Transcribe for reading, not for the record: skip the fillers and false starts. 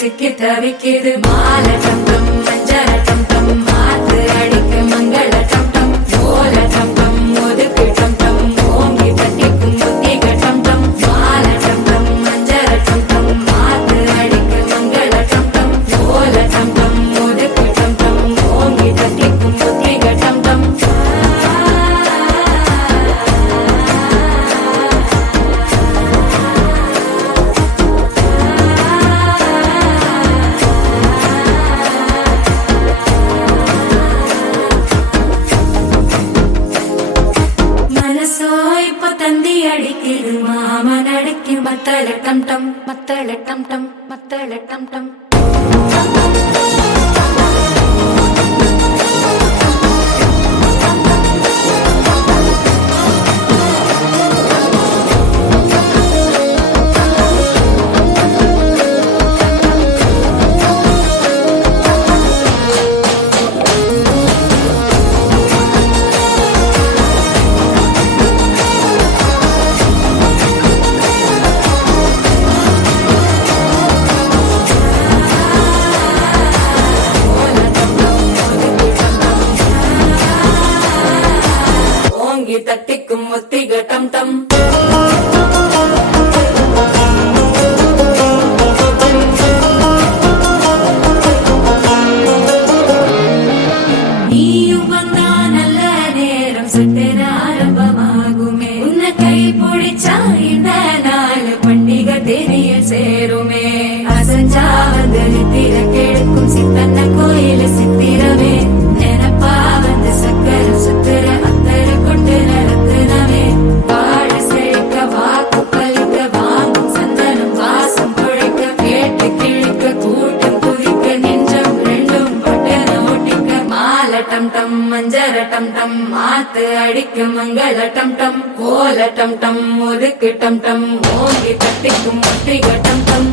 சிக்கி தவிக்குது மால டம் டம் மஞ்சள டம் டம் மாத்து அடிக்க மங்கள டம் டம் ஓல டம் டம் ஒதுக்கு டம் டம் ஓங்கி தட்டிக்கும் புத்திக டம் டம் மால டம் டம் மஞ்சள டம் டம் மாத்து அடிக்க மங்கள டம் டம் ஓல டம் டம் ஒதுக்கு டம் டம் ஓங்கி தட்டிக்கும் புத்திக டம் டம் தந்தி அடிக்குது மாமன் அடிக்கு மத்தள டம் டம் மத்தள டம் டம் மத்தள டம் டம் தட்டிக்கும் முத்திக டம் டம் நீயும் வந்தா நல்ல நேரம் சட்டென ஆரம்பமாகுமே உன்னை கை பிடிச்சா இந்த நாள் பண்டிகை தெரிய சேருமே அசஞ்சா வந்து நித்திர கெடுக்கும் சித்தன்ன கோயில சித்திரமே நினப்பா வந்து சக்கர சுத்திர அத்தர கொண்டு நடத்துனவே வாழ செழிக்க வாக்கு பலிக்க வாங்கும் சந்தனம் வாசம் குழைக்க கேட்டு கிழிக்க கூட்டம் குதிக்க நெஞ்சம் ரெண்டும் பட்டன ஒட்டிக்க மால டம் டம் மஞ்சர டம் டம் மாத்து அடிக்க மங்கள டம் டம் கோல டம் டம் ஒதுக்கு டம் டம் ஓங்கி தட்டிக்கும் முற்றிக டம் டம்